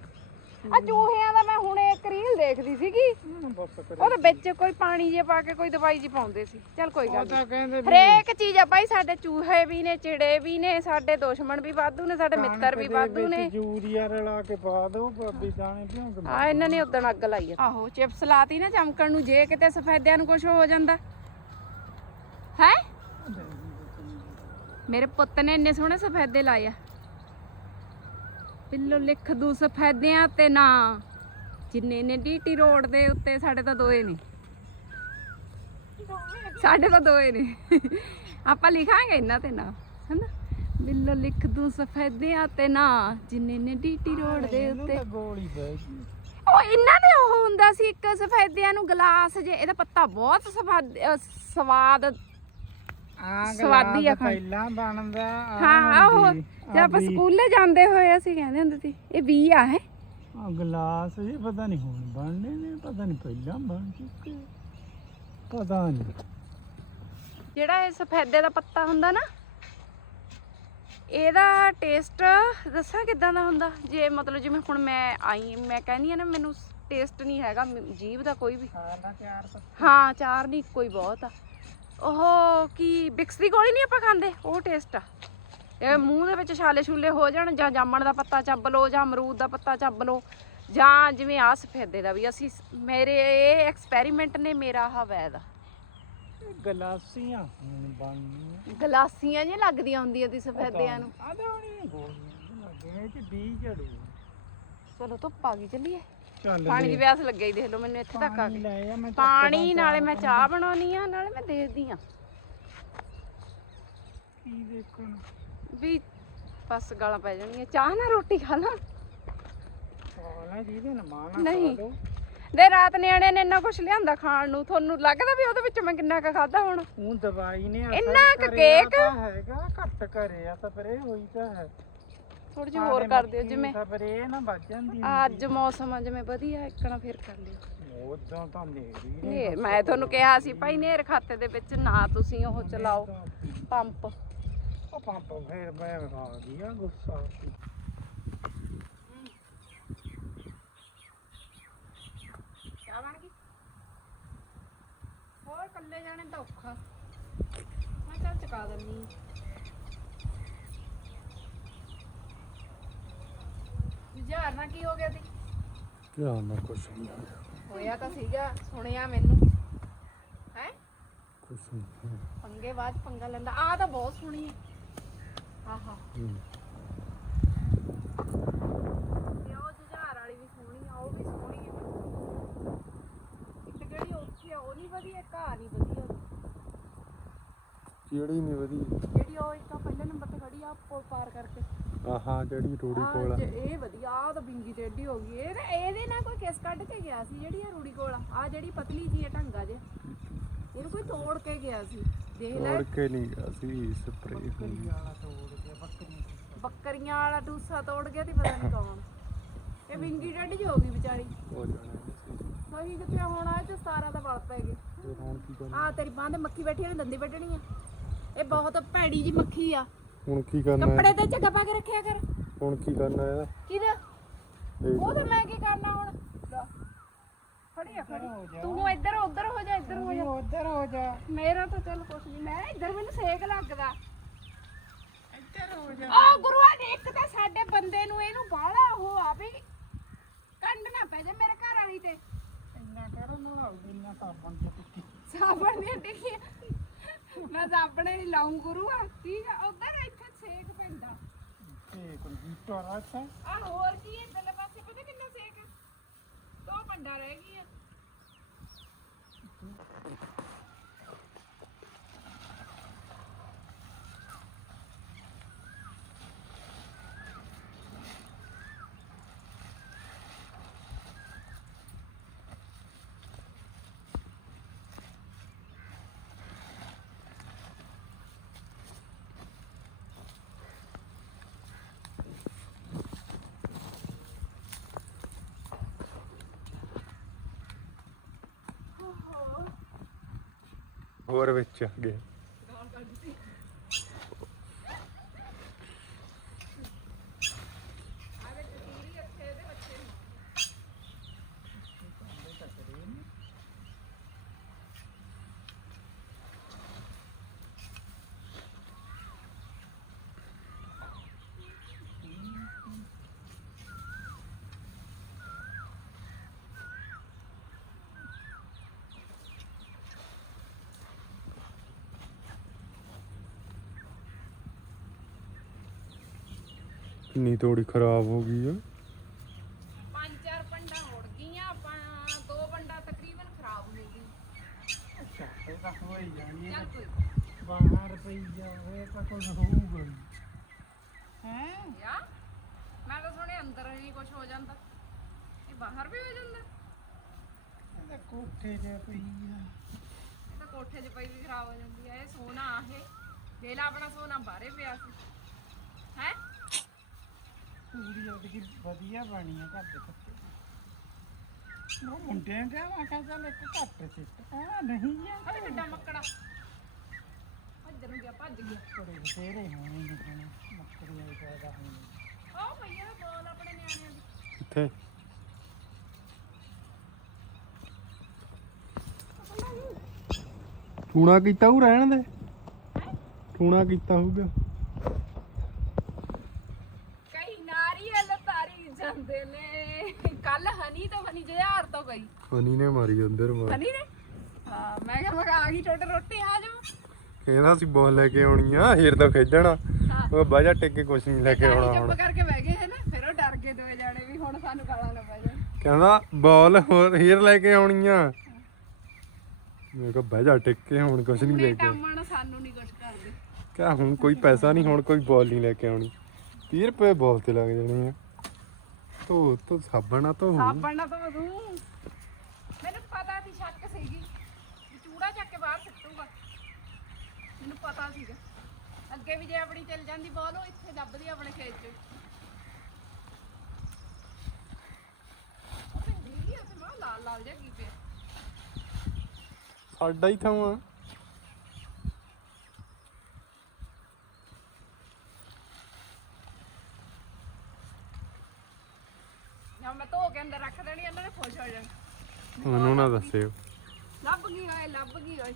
ਆ ਚੂਹਿਆਂ ਦਾ ਮੈਂ ਹੁਣੇ ਇੱਕ ਰੀਲ ਦੇਖਦੀ ਸੀਗੀ। ਬਸ ਕਰ ਉਹਦੇ ਵਿੱਚ ਕੋਈ ਪਾਣੀ ਜੇ ਪਾ ਕੇ ਕੋਈ ਦਵਾਈ ਜੀ ਪਾਉਂਦੇ ਸੀ। ਚੱਲ ਕੋਈ ਗੱਲ ਉਹ ਤਾਂ ਕਹਿੰਦੇ ਨੀ। ਹਰੇਕ ਚੀਜ਼ ਆ ਭਾਈ ਸਾਡੇ ਚੂਹੇ ਵੀ ਨੇ ਚਿੜੇ ਵੀ ਨੇ ਸਾਡੇ ਦੁਸ਼ਮਣ ਵੀ ਵਾਧੂ ਨੇ ਸਾਡੇ ਮਿੱਤਰ ਵੀ ਵਾਧੂ ਨੇ। ਯੂਰੀਆ ਰਲਾ ਕੇ ਪਾ ਦੋ ਭਾਬੀ ਦਾਣੇ ਭਿਉਂ ਕੇ ਆ ਇਹਨਾਂ ਨੇ ਉਦੋਂ ਅੱਗ ਲਾਈ ਆ। ਆਹੋ ਚਿਪਸ ਲਾਤੀ ਨਾ ਚਮਕਣ ਨੂੰ ਜੇ ਕਿਤੇ ਸਫੈਦਿਆਂ ਨੂੰ ਕੁਝ ਹੋ ਜਾਂਦਾ। ਹੈ? ਮੇਰੇ ਪੁੱਤ ਨੇ ਇੰਨੇ ਸੋਹਣੇ ਸਫੈਦੇ ਲਾਏ ਆ। ਪਿੱਲੋ ਲਿਖ ਦੂ ਸਫੈਦਿਆਂ ਤੇ ਨਾ। ਜਿੰਨੇ ਨੇ ਡੀਟੀ ਰੋਡ ਦੇ ਉੱਤੇ ਸਾਡੇ ਤਾਂ ਦੋਏ ਨੇ। ਸਾਡੇ ਤਾਂ ਦੋਏ ਨੇ। ਆਪਾਂ ਲਿਖਾਂਗੇ ਇਹਨਾਂ ਤੇ ਨਾ ਹਨਾ? ਬਿੱਲੋ ਲਿਖ ਦੂ ਸਫੈਦਿਆਂ ਤੇ ਨਾ ਜਿੰਨੇ ਨੇ ਡੀਟੀ ਰੋਡ ਦੇ ਉੱਤੇ। ਗੋਲੀ ਪੈ ਉਹ ਇਹਨਾਂ ਦੇ ਉਹ ਹੁੰਦਾ ਸੀ ਇੱਕ ਸਫੈਦਿਆਂ ਨੂੰ ਗਲਾਸ ਜੇ ਇਹਦਾ ਪੱਤਾ ਬਹੁਤ ਸਵਾਦ ਸਵਾਦ ਆ ਖਾਣ। ਪਹਿਲਾਂ ਬਣਦਾ ਹਾਂ ਉਹ ਜੇ ਆਪਾਂ। ਸਕੂਲੇ ਜਾਂਦੇ ਹੋਏ ਅਸੀਂ ਕਹਿੰਦੇ ਹੁੰਦੇ ਸੀ ਇਹ ਵੀ ਆ ਹੈ? ਆ ਗਲਾਸ ਇਹ ਪਤਾ ਨਹੀਂ ਹੁਣ ਬਣਨੇ ਨੇ ਪਤਾ ਨਹੀਂ ਪਹਿਲਾਂ ਬਣ ਚੁੱਕੇ ਪਤਾ ਨਹੀਂ। ਜਿਹੜਾ ਇਹ ਸਫੈਦੇ ਦਾ ਪੱਤਾ ਹੁੰਦਾ ਨਾ ਇਹਦਾ ਟੇਸਟ ਦੱਸਾਂ ਕਿਦਾਂ ਦਾ ਹੁੰਦਾ? ਜੇ ਮਤਲਬ ਜਿਵੇਂ ਹੁਣ ਮੈਂ ਆਈ ਮੈਂ ਕਹਿੰਦੀ ਆ ਨਾ ਮੈਨੂੰ ਟੇਸਟ ਨਹੀਂ ਹੈਗਾ ਜੀਭ ਦਾ ਕੋਈ ਵੀ। ਹਾਂ ਚਾਰ ਨਹੀਂ ਹੀ ਬਹੁਤ ਆ। ਉਹ ਕੀ ਬਿਕਸ ਦੀ ਗੋਲੀ ਨਹੀਂ ਆਪਾਂ ਖਾਂਦੇ? ਉਹ ਟੇਸਟ ਆ। ਇਹ ਮੂੰਹ ਦੇ ਵਿੱਚ ਛਾਲੇ ਛੂਲੇ ਹੋ ਜਾਣ ਜਾਂ ਜਾਮਣ ਦਾ ਪੱਤਾ ਚੱਬ ਲਓ ਜਾਂ ਅਮਰੂਦ ਦਾ ਪੱਤਾ ਚੱਬ ਲਓ ਜਾਂ ਜਿਵੇਂ ਆ ਸਫੈਦੇ ਦਾ ਵੀ। ਅਸੀਂ ਮੇਰੇ ਇਹ ਐਕਸਪੈਰੀਮੈਂਟ ਨੇ ਮੇਰਾ ਆਹ ਵੈਦ ਗਲਾਸੀਆਂ ਬਣਨੀਆਂ। ਲੱਗਦੀਆਂ ਹੁੰਦੀਆਂ ਦੀ ਸਫੈਦਿਆਂ ਨੂੰ। ਗੋਲੀਆਂ ਚ ਝੜੂ ਚਲੋ ਧੁੱਪ ਆ ਗਈ ਚੱਲੀਏ। ਚੱਲ ਪਾਣੀ ਦੀ। ਪਿਆਸ ਲੱਗੀ ਦੇਖ ਲਓ ਮੈਨੂੰ ਇੱਥੇ ਤੱਕ ਆ ਪਾਣੀ ਕੇ ਲੈ ਆ ਮੈਂ ਚੱਕ ਪਾਣੀ ਨਾਲੇ ਮੈਂ ਚਾਹ ਬਣਾਉਣੀ ਆ ਨਾਲੇ ਮੈਂ ਦੇਖਦੀ ਆ। ਕੀ ਦੇਖਣ? ਵੀ ਬਸ ਗਾਲਾਂ ਪੈ ਜਾਣਗੀਆਂ। ਚਾਹ ਨਾਲ ਰੋਟੀ ਖਾ ਲਾਂ। ਜਿਹਦੇ ਮਾਣਾ ਨਹੀਂ। ਦੇ ਰਾਤ ਨਿਆਣਿਆਂ ਨੇ ਇੰਨਾ ਕੁਝ ਲਿਆਂਦਾ ਖਾਣ ਨੂੰ ਤੁਹਾਨੂੰ ਲੱਗਦਾ ਵੀ ਉਹਦੇ ਵਿੱਚ ਮੈਂ ਕਿੰਨਾ ਕੁ ਖਾਦਾ ਹੁਣ? ਉਹ ਦਵਾਈ ਨੇ ਅਸਰ ਇੰਨਾ ਕੁ ਕਰਿਆ ਕੇਕ? ਤਾਂ ਹੈਗਾ ਘੱਟ ਕਰਿਆ ਸਪਰੇ ਹੋਈ ਤਾਂ ਹੈ। ਥੋੜੀ ਜਿਹੀ ਹੋਰ ਕਰ ਦਿਓ ਜਿਵੇਂ ਸਪਰੇ ਨਾ ਵੱਜ ਜਾਂਦੀ ਅੱਜ ਮੌਸਮ ਆ ਜਿਵੇਂ ਵਧੀਆ ਇੱਕਣਾ ਫੇਰ ਕਰ ਲਿਓ। ਉਦੋਂ ਤਾਂ ਮੇਰੀ ਨੇ ਮੈਂ ਤੁਹਾਨੂੰ ਕਿਹਾ ਸੀ ਭਾਈ ਨੇਰ ਖਾਤੇ ਦੇ ਵਿੱਚ ਨਾ ਤੁਸੀਂ ਉਹ ਚਲਾਓ ਪੰਪ। ਉਹ ਪੰਪ ਫੇਰ ਮੈਂ ਆ ਗਿਆ ਗੁੱਸਾ। ਚਾਹ ਬਣ ਗਈ? ਹੋਰ ਇਕੱਲੇ ਜਾਣੇ ਤਾਂ ਔਖਾ। ਮੈਂ ਚੱਲ ਚੁਕਾ ਦਿੰਨੀ ਯਾਰ ਨਾ ਕੀ ਹੋ ਗਿਆ ਸੀ? ਕਿਆ ਨਾ ਕੁਛ ਨਹੀਂ ਹੋਇਆ। ਤਾਂ ਸੀਗਾ ਸੁਣਿਆ ਮੈਨੂੰ। ਹੈ? ਕੁਛ ਨਹੀਂ ਪੰਗੇ ਬਾਅਦ ਪੰਗਾ ਲੈਂਦਾ। ਆ ਤਾਂ ਬਹੁਤ ਸੋਹਣੀ ਹੈ। ਆਹਾ। ਤੇ ਉਹ ਜੁਝਾਰ ਵਾਲੀ ਵੀ ਸੋਹਣੀ ਆ ਉਹ ਵੀ ਸੋਹਣੀ ਹੈ। ਇੱਕ ਜਿਹੜੀ ਉੱਥੇ ਆ ਉਹ ਨਹੀਂ ਵਧੀਆ ਘਾਹ ਨਹੀਂ ਵਧੀਆ। ਉਹਦੀ। ਜਿਹੜੀ ਨਹੀਂ ਵਧੀਆ? ਜਿਹੜੀ ਉਹ ਇੱਕ ਆ ਪਹਿਲੇ ਨੰਬਰ ਤੇ ਖੜੀ ਆ ਪੁਲ ਪਾਰ ਕਰਕੇ। ਆਹਾਂ ਜਿਹੜੀ ਰੂੜੀ ਕੋਲ ਆ। ਜੇ ਇਹ ਵਧੀਆ ਆ ਤਾਂ ਬਿੰਗੀ ਟੇਢੀ ਹੋ ਗਈ। ਇਹ ਇਹਦੇ ਨਾਲ ਕੋਈ ਕਿਸ ਕੱਢ ਕੇ ਗਿਆ ਸੀ ਜਿਹੜੀ ਆ ਰੂੜੀ ਕੋਲ ਆ। ਜਿਹੜੀ ਪਤਲੀ ਜੀ ਹੈ ਢੰਗਾ ਜੇ ਇਹਨੂੰ ਕੋਈ ਤੋੜ ਕੇ ਗਿਆ ਸੀ। ਦੇਖ ਲੈ। ਤੋੜ ਕੇ ਨਹੀਂ ਗਿਆ ਸੀ ਸਪਰੇ ਹੋਈ ਵਾਲਾ ਤੋੜ ਗਿਆ ਬੱਕਰੀ ਬੱਕਰੀਆਂ ਵਾਲਾ ਟੂਸਾ ਤੋੜ ਗਿਆ ਤੇ ਪਤਾ ਨਹੀਂ ਕੌਣ। ਇਹ ਬਿੰਗੀ ਟੇਢੀ ਜਿਹੀ ਹੋ ਗਈ ਵਿਚਾਰੀ। ਹੋ ਜਾਣਾ ਸੀ ਸਹੀ ਕਿਤੇ ਹੁਣ ਆ ਚ 17 ਦਾ ਵਲ ਪੈ ਗਏ ਫਿਰ ਹੁਣ ਕੀ ਕਰਨਾ? ਆ ਤੇਰੀ ਬਾਂਹ ਤੇ ਮੱਖੀ ਬੈਠੀ ਨੇ ਦੰਦੀ ਵੱਢਣੀ ਆ। ਇਹ ਬਹੁਤ ਭੈੜੀ ਜੀ ਮੱਖੀ ਆ। ਹੁਣ ਕੀ ਕਰਨਾ ਕੱਪੜੇ ਹੈ? ਤੇ ਝੱਗਾ ਪਾ ਕੇ ਰੱਖਿਆ ਕਰ। ਹੁਣ ਕੀ ਕਰਨਾ ਹੈ? ਕਿਹਦਾ? ਇਹ ਉਹ ਤੇ ਮੈਂ ਕੀ ਕਰਨਾ ਹੁਣ? ਖੜੀ ਆ ਖੜੀ। ਤੂੰ ਇੱਧਰ ਉੱਧਰ ਹੋ ਜਾ ਇੱਧਰ ਹੋ ਜਾ। ਉਧਰ ਹੋ ਜਾ। ਮੇਰਾ ਤਾਂ ਚੱਲ ਕੁਛ ਨਹੀਂ। ਮੈਂ ਇੱਧਰ ਮੈਨੂੰ ਸੇਕ ਲੱਗਦਾ। ਇੱਧਰ ਹੋ ਜਾ। ਆ ਗੁਰੂਆ ਨੇ ਇੱਕ ਤਾਂ ਸਾਡੇ ਬੰਦੇ ਨੂੰ ਇਹਨੂੰ ਬਾਹਲਾ ਉਹ ਆ ਵੀ ਕੰਡ ਨਾ ਪੈ ਜਾ ਮੇਰੇ ਘਰ ਵਾਲੀ ਤੇ। ਇੰਨਾ ਕਰੋ ਨਾ ਇੰਨਾ ਸਾਬਣ ਟਿੱਕੀ ਮੈਂ ਨਹੀਂ ਲਾਉਂ ਗੁਰੂਆ ਠੀਕ ਆ ਉੱਧਰ ਸੇਕ ਪੈਂਦਾ। ਤੇ ਕੰਪਿਊਟਰ ਆ ਤਾ ਆ ਹੋਰ ਕੀ ਹੈ ਇਧਰਲੇ ਪਾਸੇ ਪਤਾ ਕਿੰਨਾ ਸੇਕ? ਦੋ ਪੰਡਾ ਰਹਿ ਗਈ ਆ ਹੋਰ ਵਿੱਚ ਆ ਗਿਆ ਕਿੰਨੀ ਤੋੜੀ ਖਰਾਬ ਹੋ ਗਈ ਆ। ਪੰਜ ਚਾਰ ਪੰਡਾ ਉੜ ਗਈਆਂ ਆਪਾਂ ਦੋ ਪੰਡਾ ਤਕਰੀਬਨ ਖਰਾਬ ਹੋ ਗਈ ਛਾਪੇ ਤਾਂ ਹੋ ਹੀ ਜਾਣੀ ਚੱਲ ਕੋਈ ਬਾਹਰ ਪਈ ਜਾਵੇ ਤਾਂ ਕੁਝ ਹੋਊਗਾ ਹੈ? ਯਾ ਮੈਂ ਤਾਂ ਸੁਣਿਆ ਅੰਦਰ ਹੀ ਕੁਝ ਹੋ ਜਾਂਦਾ। ਇਹ ਬਾਹਰ ਵੀ ਹੋ ਜਾਂਦਾ। ਇਹਦਾ ਕੋਠੇ ਤੇ ਪਈ ਆ। ਇਹ ਤਾਂ ਕੋਠੇ 'ਚ ਪਈ ਵੀ ਖਰਾਬ ਹੋ ਜਾਂਦੀ ਆ। ਇਹ ਸੋਨਾ ਆ ਇਹ। ਵੇਲਾ ਆਪਣਾ ਸੋਨਾ ਬਾਹਰੇ ਪਿਆ ਸੀ। ਹੈ? ਤੂੜੀ ਉਹਦੀ ਵਧੀਆ ਬਣੀ ਆ ਘਰ ਦੇ ਪੱਤੇ ਉਹ ਮੁੰਡਿਆਂ ਕਿਹਾ ਮੈਂ ਕਿਹਾ ਚੱਲ ਇੱਕ ਘੱਟ ਸਿੱਟ। ਆ ਨਹੀਂ ਆ ਅਰੇ ਕਿੱਡਾ ਮੱਕੜਾ। ਇੱਧਰ ਨੂੰ ਗਿਆ ਭੱਜ ਗਿਆ। ਬੜੇ ਬਥੇਰੇ ਹੋਣੇ ਨਿਕਣੇ ਮੱਕੜੀ ਵਾਲੀ ਪੈਦਾ ਹੋਣੀ ਆਹ ਭਈਆ ਬੋਲ ਆਪਣੇ ਨਿਆਣਿਆਂ ਦੀ। ਕਿੱਥੇ? ਟੂਣਾ ਕੀਤਾ ਉਹ ਰਹਿਣ ਦੇ? ਟੂਣਾ ਕੀਤਾ ਹੋਊਗਾ ਕਈ ਨਾਰੀਅਲ ਤਾਰੀ ਜਾਂਦੇ ਨੇ ਕੱਲ ਹਨੀ ਤੋਂ ਹਨੀ ਜਹਾਰ ਤੋਂ ਗਈ। ਹਨੀ ਨੇ ਮਾਰੀ ਅੰਦਰ ਮਾਰ। ਹਨੀ ਨੇ? ਹਾਂ ਮੈਂ ਕਿਹਾ ਮੈਂ ਕਿਹਾ ਆ ਗਈ ਟੋਟੇ ਰੋਟੀ ਆ ਜਾਓ। ਕਹਿੰਦਾ ਸੀ ਬੋਲ ਲੈ ਕੇ ਆਉਣੀ ਆ ਹੀਰ ਤਾਂ ਖੇਡਣਾ ਉਹ ਬਾਜਾ ਟਿੱਕ ਕੇ ਕੁਛ ਨਹੀਂ ਲੈ ਕੇ ਆਉਣਾ ਚੁੱਪ ਹੁਣ। ਕਰਕੇ ਬਹਿ ਗਏ ਹੈ ਨਾ ਫਿਰ ਉਹ ਡਰ ਗਏ ਦੋਏ ਜਾਣੇ ਵੀ ਹੁਣ ਸਾਨੂੰ ਗਾਲਾਂ ਨਾ ਪੈ ਜਾਣ। ਕਹਿੰਦਾ ਬੋਲ ਹੋਰ ਹੀਰ ਲੈ ਕੇ ਆਉਣੀ ਆ। ਮੈਂ ਕਿਹਾ ਬਹਿ ਜਾ ਟਿੱਕ ਕੇ ਹੁਣ ਕੁਛ ਨਹੀਂ ਲੈ ਕੇ। ਟਾਮਾਂ ਨਾਲ ਸਾਨੂੰ ਨਹੀਂ ਕੁਛ ਕਰਦੇ। ਕਿਆ ਹੁਣ ਕੋਈ ਪੈਸਾ ਨਹੀਂ ਹੁਣ ਕੋਈ ਬੋਲ ਨਹੀਂ ਲੈ ਕੇ ਆਉਣੀ। 30 ਰੁਪਏ ਬੋਲ ਤੇ ਲੱਗ ਜਾਣੇ ਆ। ਤੋ ਤੋ ਸਾਬਣਾ ਤੋਂ ਸਾਬਣ ਨਾ ਤੋਂ ਤੂੰ। ਮੈਨੂੰ ਪਤਾ ਸੀ ਸ਼ੱਕ ਸੀਗੀ ਵੀ ਚੂੜਾ ਚੱਕ ਕੇ ਬਾਹਰ ਸਿੱਟੂਗਾ। ਮੈਨੂੰ ਪਤਾ ਸੀਗਾ। ਅੱਗੇ ਵੀ ਜੇ ਆਪਣੀ ਚੱਲ ਜਾਂਦੀ ਬੋਲ ਉਹ ਇੱਥੇ ਦੱਬਦੀ ਆਪਣੇ ਖੇਤ 'ਚ। ਉਹ ਭਿੰਡੀ ਆ ਤੇ ਮਾਂ ਲਾਲ ਲਾਲ ਜਿਹਾ ਕੀ ਪਿਆ। ਸਾਡਾ ਹੀ ਥਾਂ ਆ। ਮੈਂ ਧੋ ਕੇ ਅੰਦਰ ਰੱਖ ਦੇਣੀ ਇਹਨਾਂ ਨੇ ਖੁਸ਼ ਹੋ ਜਾਣ। ਮੈਨੂੰ ਨਾ ਦੱਸਿਓ। ਲੱਭ ਗਈ ਓਏ ਲੱਭ ਗਈ ਓਏ।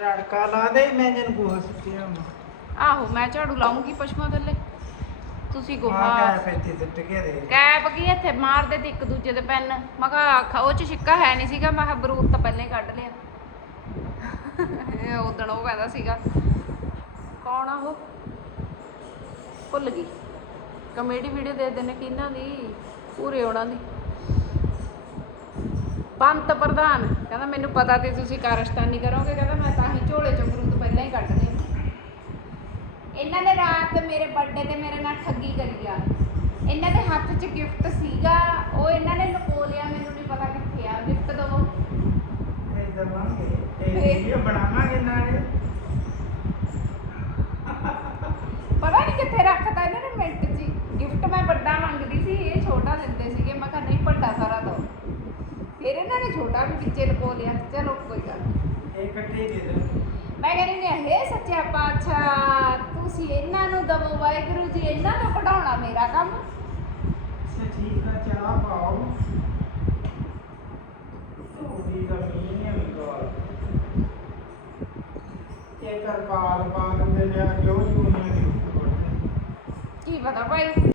ਰੜਕਾ ਲਾ ਦੇ ਮੈਂ ਜਨ ਗੋਹਾ ਸੁੱਟਿਆ ਮਾ ਆਹੋ ਮੈਂ ਝਾੜੂ ਲਾਉਂਗੀ ਪਸ਼ੂਆਂ ਥੱਲੇ। ਤੁਸੀਂ ਆ ਗੋਹਾ ਕਾ ਫੇਤੀ ਸੁੱਟ ਕੇ ਦੇ। ਕੈਪ ਕੀ ਇੱਥੇ? ਮਾਰਦੇ ਤੇ ਇੱਕ ਦੂਜੇ ਦੇ ਪੈਨ। ਮੈਂ ਕਿਹਾ ਉਹ ਚ ਛਿੱਕਾ ਹੈ ਨਹੀਂ ਸੀਗਾ ਮੈਂ ਕਿਹਾ ਬਰੂਦ ਤਾਂ ਪਹਿਲਾਂ ਹੀ ਕੱਢ ਲਿਆ। ਇਹ ਉਦਣ ਉਹ ਕਹਿੰਦਾ ਸੀਗਾ। ਕੌਣ ਆ ਉਹ? ਭੁੱਲ ਗਈ। ਕਮੇਡੀ ਵੀਡੀਓ ਦੇ ਦਿੰਨੇ ਕਿਹਨਾਂ ਦੀ? ਪੂਰੇ ਉਹਨਾਂ ਦੀ। ਪੰਤ ਪ੍ਰਧਾਨ ਕਹਿੰਦਾ ਮੈਨੂੰ ਪਤਾ ਤੇ ਤੁਸੀਂ ਕਾਰਸਤਾਨੀ ਕਰੋਗੇ ਕਹਿੰਦਾ ਮੈਂ ਤਾਂ ਹੀ ਝੋਲੇ ਚੋਂ ਬਰੂਦ ਪਹਿਲਾਂ ਹੀ ਕੱਢ ਲਏ। ਇਹਨਾਂ ਨੇ ਰਾਤ ਮੇਰੇ ਬਰਥਡੇ ਤੇ ਮੇਰੇ ਨਾਲ ਠੱਗੀ ਕਰੀ ਆ। ਇਹਨਾਂ ਦੇ ਹੱਥ 'ਚ ਗਿਫਟ ਸੀਗਾ ਉਹ ਇਹਨਾਂ ਨੇ ਲੁਕੋ ਲਿਆ ਮੈਨੂੰ ਨਹੀਂ ਪਤਾ ਕਿੱਥੇ ਆ। ਗਿਫਟ ਦਵੋ। ਇਹ ਦਵਾਂਗੇ ਇਹ ਵੀਡੀਓ ਬਣਾਵਾਂਗੇ ਨਾਲੇ। ਪਤਾ ਨਹੀਂ ਕਿੱਥੇ ਰੱਖਤਾ ਇਹਨਾਂ ਨੇ ਮਿੰਟ ਮੈਂ ਵੱਡਾ ਮੰਗਦੀ ਸੀ ਇਹ ਛੋਟਾ ਦਿੰਦੇ ਸੀਗੇ। ਮੈਂ ਕਿਹਾ ਨਹੀਂ ਵੱਡਾ ਸਾਰਾ ਦੋ। ਫਿਰ ਇਹਨਾਂ ਨੇ ਛੋਟਾ ਵੀ ਵਿੱਚੇ ਲੁਕੋ ਲਿਆ। ਚਲੋ ਕੋਈ ਗੱਲ ਦੇ ਮੈਂ ਕਹਿੰਦੀ ਨੇ ਹੇ ਸੱਚਾ ਪਾਤਸ਼ਾਹ ਤੁਸੀਂ ਇਹਨਾਂ ਨੂੰ ਦਵੋ ਵਾਹਿਗੁਰੂ ਜੀ ਇਹਨਾਂ ਨੂੰ ਕਢਾਉਣਾ ਮੇਰਾ ਕੰਮ। ਅੱਛਾ ਠੀਕ ਆ ਚਾਹ ਪਾਓ। ਦਾ ਹੈ ਕਰਪਾਲ ਦੇ ਲਿਆ ਨਹੀਂ ਕੀ ਪਤਾ ਭਾਈ?